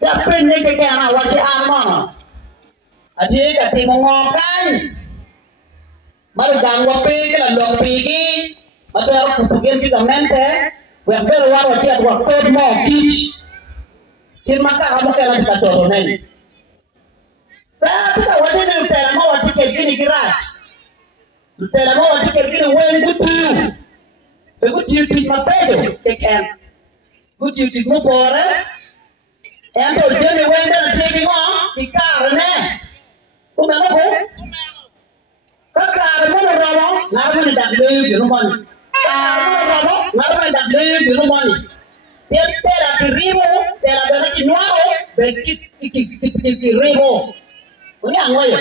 Japan ne ke ana wache ama. Aje ka timo ngokan. Maru gangwa pe la lopigi. Mato yaro kupugen ki gamente. We better war wache atwa code mo kich. Kin maka amo kera tika toro nene. Pa tika wache ni utera mo wache ke gini giraj. Utera mo wache ke gini wengu tiu. Wengu tiu tiu mapedo ke ken. Wengu tiu tiu mo bore. Ento jemi wengu na tiki mo ikare ne. Kumelo ko. Kakare mo na rolo ngarmo ni dakle biru mani. Kakare mo na rolo ngarmo ni dakle biru mani. Tera kirimu tera bena kinuao be rimu. Uni angwaye.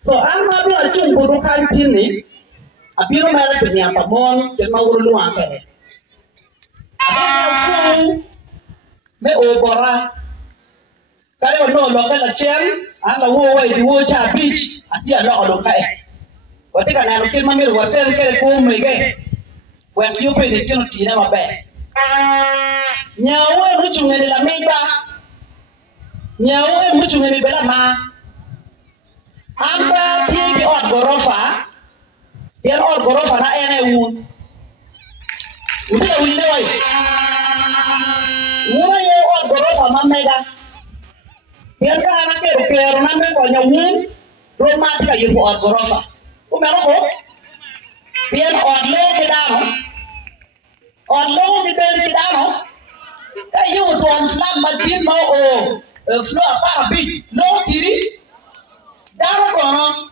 So alma bi achung buru kantini. Abiru mera peni apamon ken mawuru luang kere. Abiru me obora. Kare ono loka la chen ala wo di wo cha beach ati ala loka e. Wote kana no kin mamir wote kere ko mege. Wen yu pe de tino tina mabe. Nyawe ruchungeni la meiba. Nyawe ruchungeni bela ma. Amba tiki od gorofa. Yen od gorofa na ene un. Udia wile wai. Una ye od gorofa mamega. Yen ka ana kero na me konya un. Romantika yuko od gorofa. Umero ko? Yen od leo kidano. Od leo kidano. Ka yu tuan slam madin mo o floor para beach. Lo kiri. Dano kono.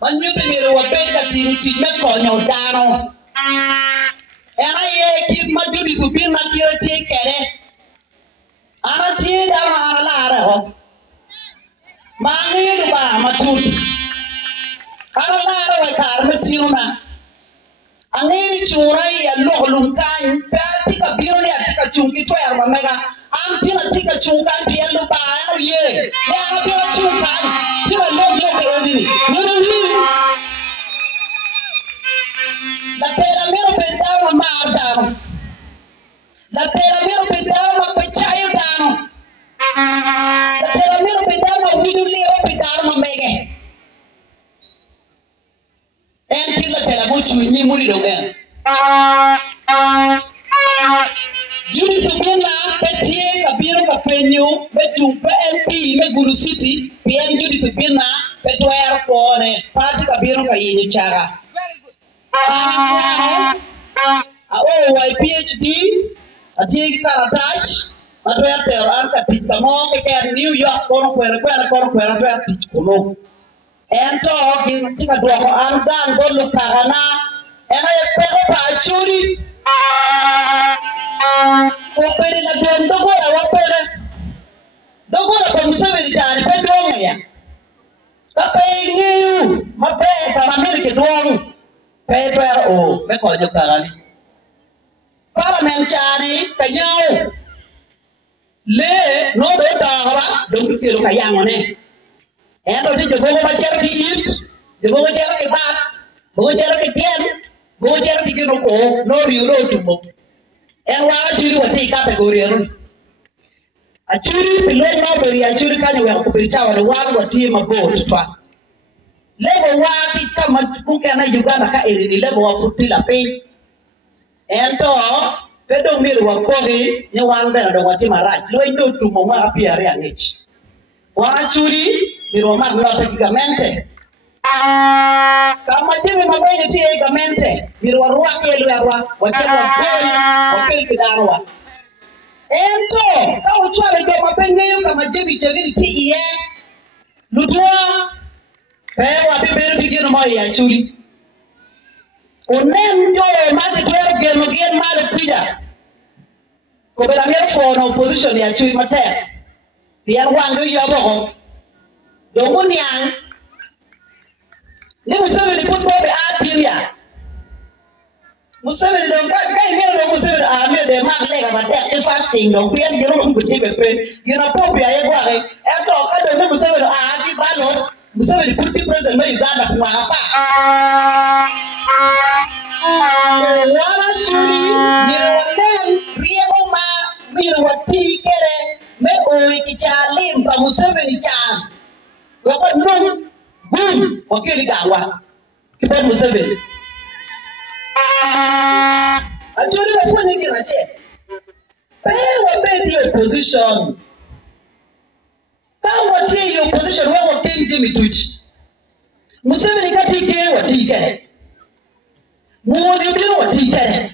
Manyuti miro wapeka tiri me konyo dano. Ena ye kir majuri subir na kira tie kere. Ana tie dano ana laare ho. Mangi ba matut. Ana laare wa kar metiuna. Angini churai ya lo lungkai. Pe tika biro ni atika chungi to ya mamega. Antina tika chungai pia lo ba ye. Ya ana pia chungai. Pia lo ke ordini. La pera mero pedama mardano. La pera mero pedama pechayo dano. La pera mero pedama winu lero pedama mege. Enti la pera muchu ni muri dogen. Yuri subena petie kabiro kapenyo betu PNP me Guru City pien yuri subena petwer kone pati kabiro kayenye chaga. Oh, PhD, a take Karataj, a director, and teach mo ke New York, kwera teach kono. And talk in tika dwako anda ngolo karana, and I pego pa churi. Opere la don dogo opere. Dogo la komisari jani pedro ya. Kape ngiu, mape kama Amerika doang. Pedro o me konyo karali. Parlamentari kayao. Le no do dahara dong kiro kayang ne. Ento ti jogo ma cher ki it, jogo cher ki bat, jogo cher ki tien, jogo cher ki kiro ko no riuro tumo. En wa churi wati kategori ru. A churi pilo no beri a churi kanyo wa ko beri chawa wa wati mabo tutwa. Lego waki kama mungkin na Uganda ka eri lego wa futila pe. Ento pedo miru wa kogi ni wanga na wati marach. Lo ndo tumo ma apia ria ngich. Wana churi miru ma ngwa tekigamente. Kama jimi mabenye tie gamente miru wa ruwa kelu ya wa wachela wa kelu kidanwa. Ento ka uchwale go mabenye yu kama jimi chegiri ti iye. Lutua wa biberu bigino mo ya chuli. Onem jo mate kwero geno gen male pija. Ko bela mer for no opposition ya chuli mate. Pian wangu yobo. Dongo nyang. Ni Museveni put bobe atilia. Museveni don kai mero do Museveni ame de mag lega mate fasting don pian gero ngudi bepe. Gina popi aye gware. Eto ka do Museveni ati balo. Museveni puti president wa Uganda kumapa. Wala chuli miro wanen riego ma miro wati kere ichalim pa Museveni chan. Wako nung boom wakili gawa. Kipa Museveni. Actually wafanya kina che. Wabedi opposition. Kama watie your opposition wako kenji mituchi. Museveni katike watike. Muhozi ubiro watike.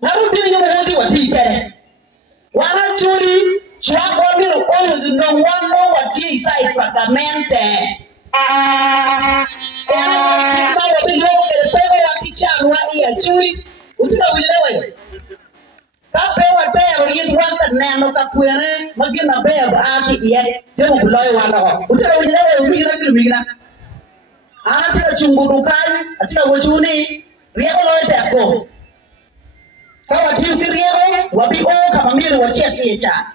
Naru biro muhozi watike. Wana chuli chwako biro always no one know watie isai pakamente. Kima wabiro kelepewa wakichan wa iya chuli. Utika ujilewe. Kapewa pero yin wanta neno kakwere magina bebe aki iye. Demo buloy wanda ho. Utika ujilewe umigina. Atika chungurukai, atika wajuni, rieko loe teko. Kawa tiu kirieko, wabi o kamamiri wachiasi echa.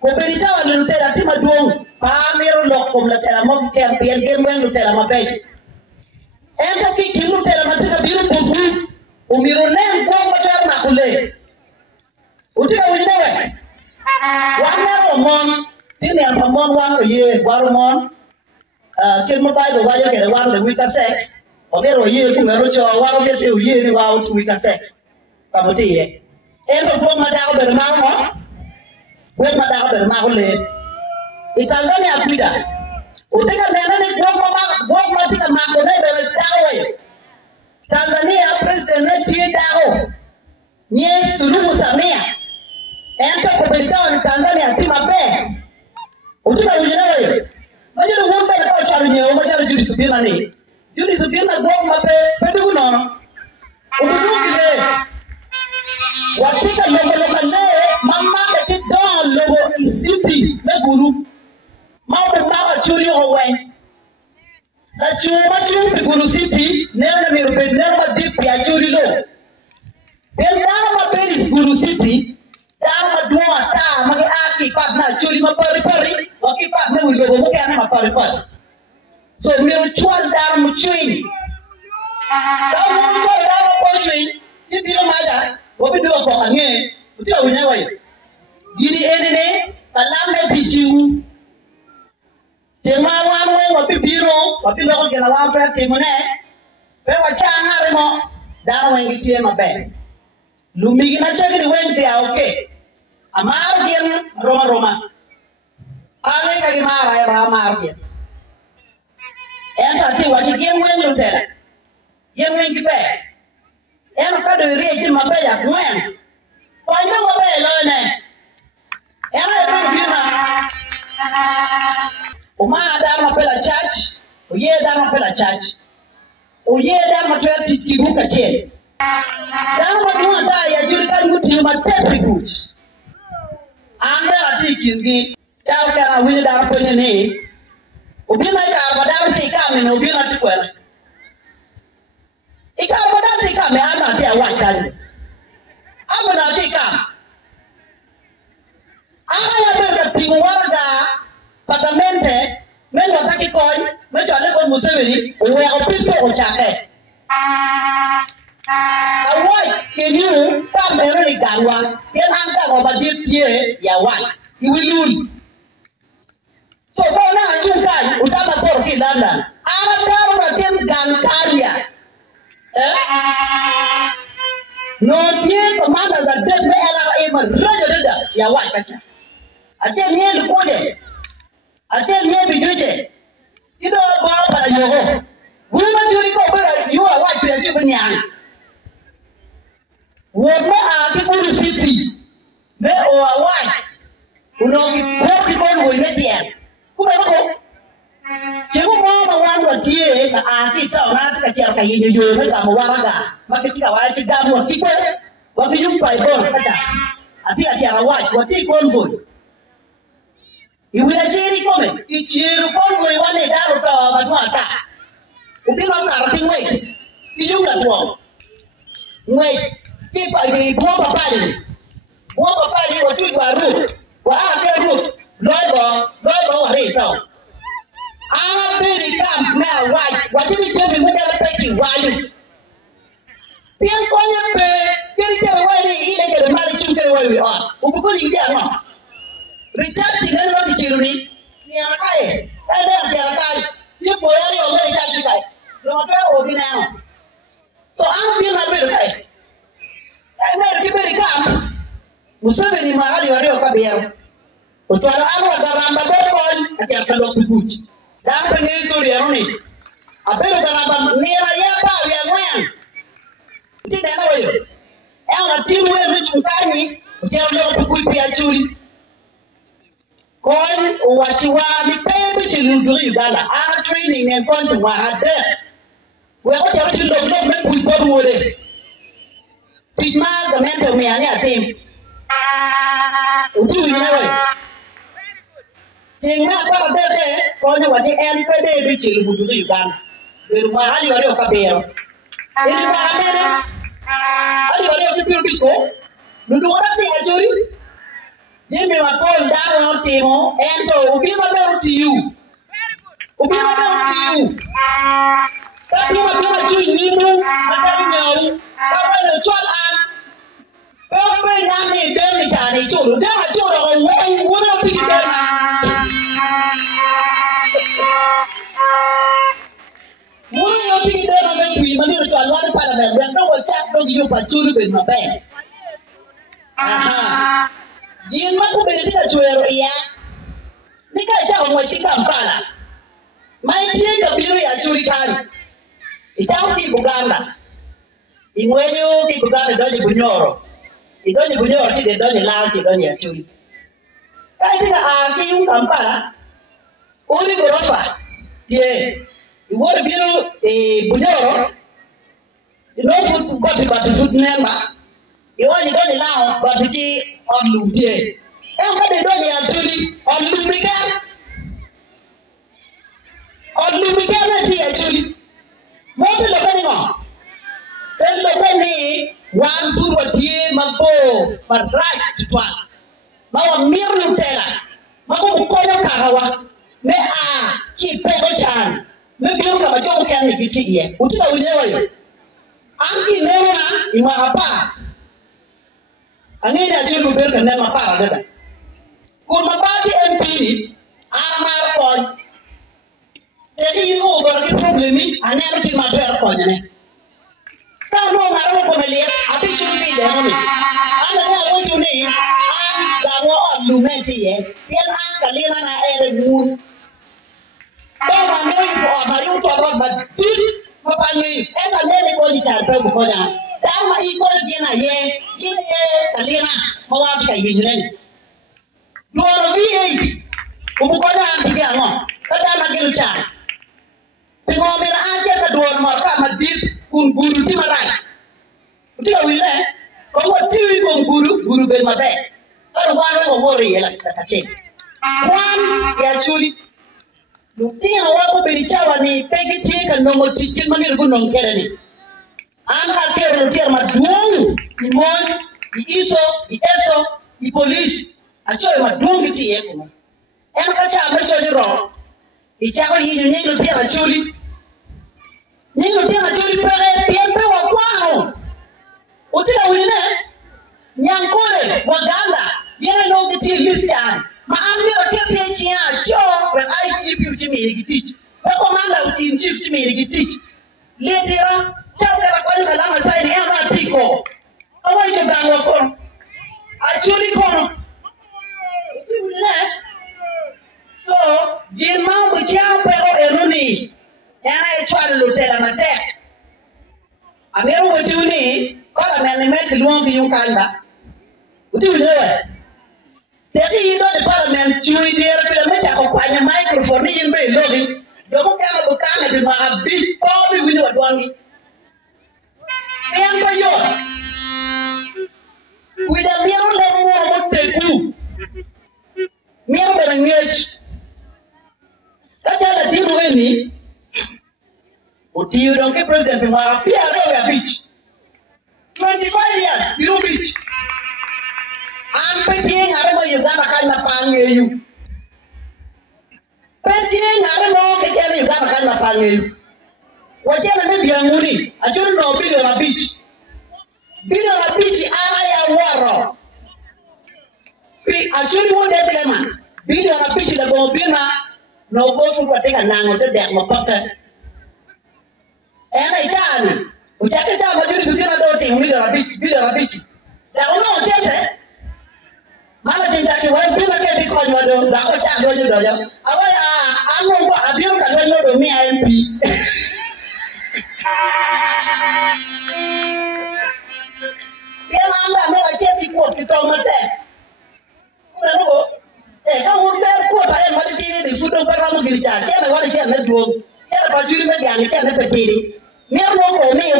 Kopirita wa lutera tima duong, paamiru lokom latera moki kempian gemwen lutera mabay. Enta ki lutera matika biru bufu, umiru nen kwa matar nakule. Utika ujinewe. Wangero mon, tini ampamon wango ye, waro mon. Kilmo Bible wajo kere wan the weaker sex. Omero ye kumero cho waro kete ye ni wao to weaker sex. Kamote ye. Endo kwa madao bermao mo. Kwa madao bermao le. Itanzania kuida. Uteka menene kwa matika makone bere dawe. Tanzania president netie dao. Nye Suluhu Samia. Endo kwa beritawa ni Tanzania tima pe. Uteka ujinewe. Majoro wumba na kwa charu nye majoro juri subina ni. Juri subina kwa mape pedu no. Ubuduki le. Watika loka le mama kati don logo isiti me guru. Mambo mama churi howe. La chuma chumbi guru city nera mirupe nera dip ya churi lo. Ben dama maperis guru city. Dama dua ta magi aki pat na churi mapari waki pat me wilogo muke ane mapari. So mutual dara muchui. Dama mutual dara poetry. Titilo maja wabiduwa kwa kange. Utiwa winyewa yu. Gini enene kalame tijiu. Tema wanwe wapibiro wabilogo gena wafra timune. Pe wachanga rimo dara wengi tiye mabe. Lumigi na chakini wengi ya okay. Amar gen Roma. Ale kagimara ya amar gen. Enta ti wachi gen wen yutera. Gen wen kibe. Ena kado iri mabe ya kwen. Wanya mabe lone. Ena ebe bina. Uma dar mapela church. Uye dar mapela church. Uye dar mapela kiruka chen. Dar mapela ta ya jurika yuti matepi kuch. Anda ati kingi tau kana wini dar kwenye ni ubina ya badam ti kame na ubina ti kwela ika badam ti kame ana ti awa kani ama na ti kame ana ya benda timu warga pagamente mendo ataki koi mejo aleko Museveni uwe opisto ochake awai kenyu kamero ni gangwa yen anga obadir tie ya wai iwilul so kwa na chungai utama por kilala ama daru na tem gankaria no tie komanda za debe ala ema raja ya wai kacha ache nye lukuje ache nye biduje ido baba yoho wuma juri ko bara yuwa wai ya jibunyana woma akikuru city me o awai unoki woki kon wo yetian kubako Jemu mama wangu watie na akita wanataka chiarka yenyeyo mega mwaraga makitika wachi gamu wakikwe wakiyumpa ibon kacha ati atiarawai wati convoy iwilajiri kome ichiru convoy wane daro tawa madwata upino karting wait iyunga tuwa wait kipa ni bomba pale watu wa root wa ake root loibo warito biri kam na wajiri jemi mudala peki walu pian konya pe kiri kere wali ile kere mali chum kere wali ubukuli ndia no Recharge ni neno kichiruni. Ni anakai. Kaya ni anakai. Ni boyari ombe recharge kai. Lo matwa ordinary. So I'm being a bit kai. Ai mer kiberi kam. Museveni mahali walio kabia. Utwala anu garamba bokon akya lo kukuchi. Dan penye historia nuni. Abero garamba nira yapa ya ngwan. Ndi dana wewe. Ewa timu wewe chunganyi ujao lo kukuchi ya churi. Kon wachiwa ni pepe chilunduri Uganda. Ara training and kontu wa hade. Wewe kwa chabu chulo kuipodu wole. Tijma gamento meyani atim. Utu wewe. Sehingga para dede konya wati NPD bichil budu Uganda. Berumah ali wale okabero. Ini mahamere. Ali wale okipiru biko. Nudu ora ti ajuri. Jemi wakol dawo timo ento ubima beru to you. Ubima beru to you. Tapi ubima chui nimu matari nyau. Baba no chwal an. Baba nyame demi tani churu. Dema churu wona pigi demi. Wona yo pigi demi metu imani chwal wani parliament. Wena wo chak dog yo pachuru ben mabe. Aha. Yin mako benedika chuero ya. Nika ita omweti Kampala. Maitie kabiru ya churi kari. Ita ki Buganda. Imwenyo ki Buganda donye Bunyoro. Idonye Bunyoro ti de donye lao ti donye ya churi. Kai tika ki yung Kampala. Uri gorofa. Ye. Iwori biru Bunyoro. Ino bati foot nemba. Iwani donye lao bati ki Onlumbie. Everybody don't hear truly. Onlumbigan. Onlumbigan is here actually. What is the on? Then look at me. One food was here, Mambo, but right to one. Mawa Miru Tela. Mambo Kono Kahawa. Me keep Pechan. Maybe you come a joke and get it here. What is we never? Anki Nena in Mahapa. Angin aja luber kena apa ada. Kurma parti MP amar kon. Jadi ini berarti problem ini ane harus dimajukan konnya nih. Kalau ngaruh ko melihat api curi deh ni. Ane ngaruh curi an gawo alumenti ye. Biar an kalian na gun. Kalau mampu ibu amayu tu apa betul apa ni? Kalian ni kau dicari bukannya. Dama ikol gina ye kalina mawabi ka yinyune duoro vi ubukona ambiga ngo kadama gilu cha pingo mera aje ka duoro mo ka madir kun guru ti marai uti awile ko wati ko guru be mabe aro wano ko wori yela tatache kwan ya chuli luti awako berichawa ni pegiti ka nongo tikin mangir ko nongkere ni Anga kero tiar maduong imon iso eso ipolis achoy maduong ti eko en ka cha me choli ro ichako yinyo nyelo tiar acholi pere piempe wa kwano utila wile nyankole waganda yene no giti listan ma amira kete chia cho when I give you to me giti ko manda in chief to me giti letera Tawara kwani kalama sai ni ema tiko. Awa ite bangwa kono. Achuli kono. So, din mambo champo enuni. Yana echwali lutela mate. Ameru wajuni kala menimet luongi yung kanda. Uti ulewe. Teki indo de parliament chui diere pila mecha ko kwanya microphone ni yimbe logi. Yomo kama bukana bi maabi pobi wini wadwangi. Yang bayon, kita miru lemu amut teku, miru berengej. Kaca ada tiru ini, utiu dongke presiden pemara piara ya beach, 25 years biru beach. Ampe tieng ada mau Uganda kan mapangeyu, petieng ada mau kecil Uganda kan mapangeyu. Wajana me bianguni ajuri no bilion na beach ara ya waro pi ajuri wonde telema no bina no go fu ko te ka nango te dek ma paka ena itani uchake cha mo juri bina do te mi da rabichi da uno tete mala jinta ki wan bina ke bi ko nyodo da ko cha do do yo awaya anu ko abiru ka do mi MP Yang anda mereka cek kuat kita mati. Kenapa? Kamu udah kuat aja mati diri di sudah pernah mengiri cak. Cek nak cek nak jual. Cek baju ni mesti angin cek nak berdiri. Mer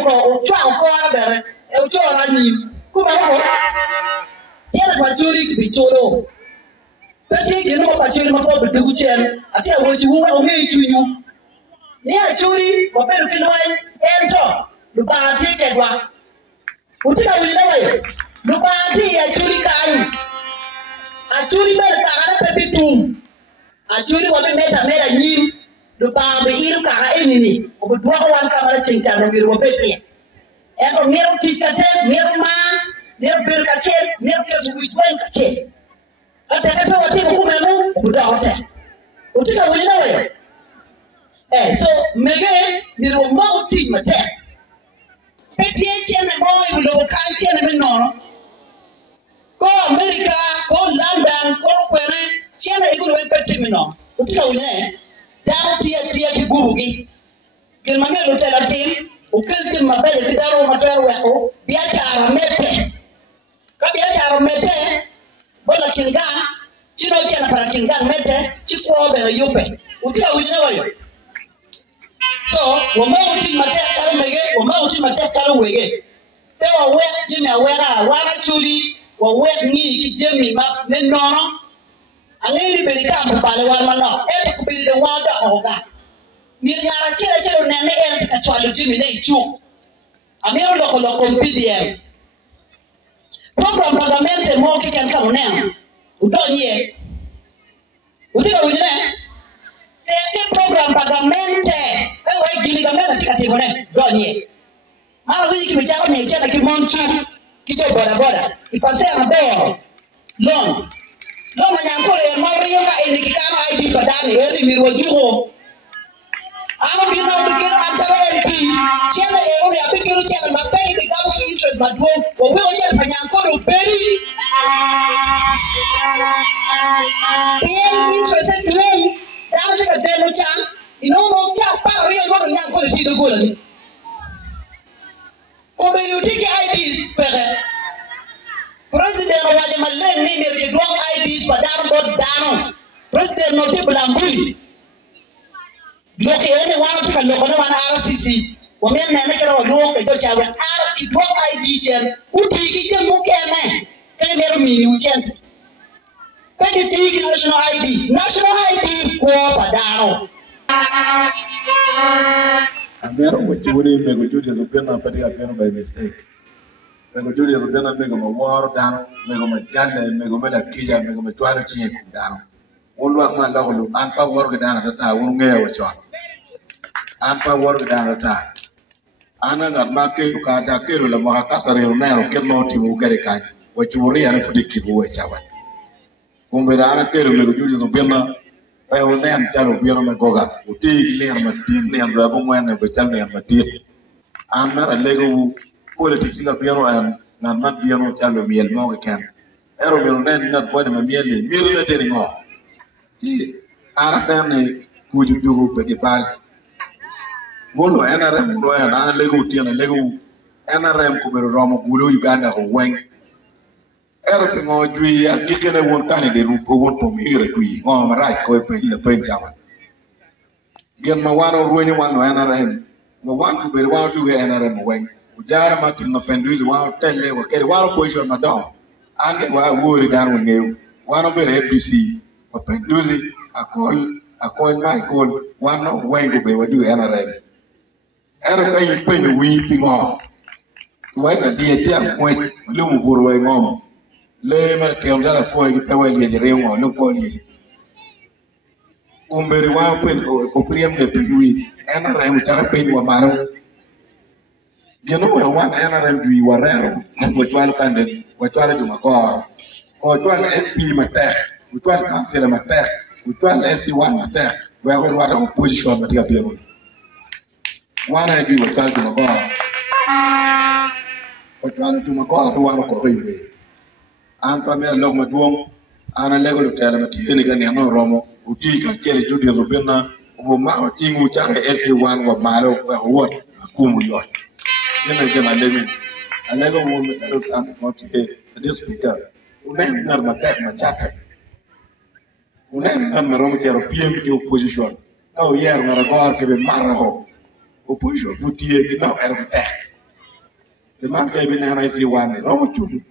ko cuang ko ada. Cuang orang ni. Kenapa? Cek baju ni bicara. Tapi kita mau baju ni mau berdiri cek. Asyik orang cuci orang cuci. Ni curi. Bapak rukin awal. Ento. Lupa cek kedua. Utika wili wae lupati ya churi karu achuri ber kagara pepitum achuri wabe meta nyim lupambe iru kaga enini obudwa wan kamara chincha no miru bete eno miru kikate miru ma miru ber kache miru ke duwitwen kache ate epe wati kumenu obuda hote utika wili wae so mege miru mauti mate Peti chene boy ulo kan chene menono ko America ko London ko kwere chene iguru peti menono utika wine dawo tia kigubugi gel mamelo tela tim ukelti mabele bidaro matero weko biachara mete ka biachara mete bola kilga chino chene para kilga mete chikwo be yupe utika wine wayo so wama uti matek kalo mege wama uti matek kalo wege pe wa wet jimi awera wara churi wa wet ni ki jemi ma ne nono angeri beri ka mbale wal mano e ko beri de wada oga ni ngara chere ne ne ka chwalo jimi ne chu amero loko PDM program parliament mo ki kan ka unen udonye udiga wine te program parliament gini kamera tika tibone donye mara wiki kimejaa ni jana kimontu kijo boda ipase na bo long na nyankole mori yoka inikikana ID badani heli mirwo juho ama bina ubikira antara MP chela eone abikiru chela mapei bigabu ki interest madwo wewe oje panyankole uperi interest drum dawo tika delo chan inono cha pa rio gono nyankole tido golani community IDs pere president wale malen ni merke do IDs padano god dano president no tibula mbuli loke ene wana tika loko na wana RCC wamen na kera walo ke do chawe ar ki do ID jen utiki ke mukene kene meru mini uchent peki tiki national ID ko padano Amero mchuri mego judi zubena patika peno by mistake. Mego judi zubena mego mawar dano, mego majale, mego meda kija, mego machwari chinye kudano. Ulwa ma lagulu anpa work dano tata unge wachwa. Anpa work dano tata. Ana ngat make ukata kero la makakata reo nero kemo timu ugari kai. Wachuri ana fudiki buwe chawa. Kumbe ana kero mego judi zubena Peo nen chalo biaro me goga, uti ilian matin ni andra bungwen be chal ni matin. Amara lego politics ga biaro am nan mat biaro chalo miel mo ken. Ero biaro nen nat boy me miel ni miel ne teni ngo. Ti ara tan kuju jugo be di bal. Molo NRM no ana lego ti ana lego NRM ko be romo gulo Uganda ko wen. Ero pingo jui ya gikene won tani de rupo won to mire jui ngo marai ko pe le pe jaman gen ma wano ruoni wano NRM mo wan ko be wa du NRM wen ujara matin no pendu wa tele wa kere wa position madam ange wa wori dan won ngeu wano be FDC ko pendu akol mai kol wano wen ko be wa du NRM ero kay pe no wi pingo wa ta die dia mo lu mo buru wa ngom le mer ke on dala foi ke pewa ye re ngo no ko ni umberi wa pen ko priem de pigui NRM cha pen wa maro geno wa NRM dui wa rero mo twal kande wa twal du makor o twal MP mate o twal council mate Utwal SC1 attack. We are what opposition material people. One I do what to my God. What to my God, one of the and Pamela Logmadwong, and a level of Telematianic and Yano Romo, Utika, Cherry Judy Rubina, Obama, Ting, Uchaka, SC1, what Malo, what, Kumu Yacht. Then I get my living. I never want to tell some what this speaker. Unem not attack my chatter. Unem not my Romero PMT opposition. Oh, yeah, Maragor can be Maraho. Opposition, Futia, did not attack. The man gave in an IC1, Romochum.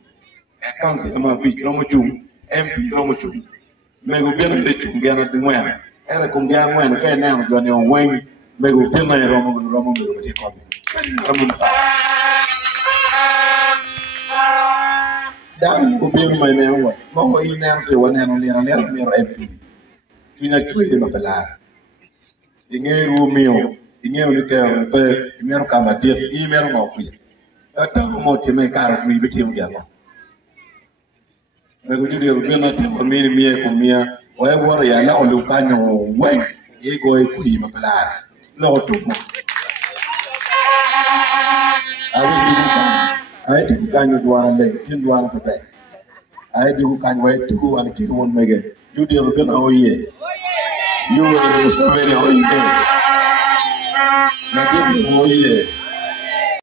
Council ma beach Romochum, MP Romochum. Mego Benedict Gana de Wen. Ericum Gan Wen, okay now, Johnny Wayne, Mego Pena Romo, Down will be my name. Mo in there, one and only an MP. Tina Chui in a pellar. In a room meal, in a care, America, my dear, email Mopi. A time to make out of me between Gala. I could do a for me, why worry I now look I know when you go a queen of pellar. Lord took more. I do kind of one leg, didn't want to pay. I do kind of wait to go and kill one mega. You did a oh yeah. You were so very oh yeah. Now give me oh yeah.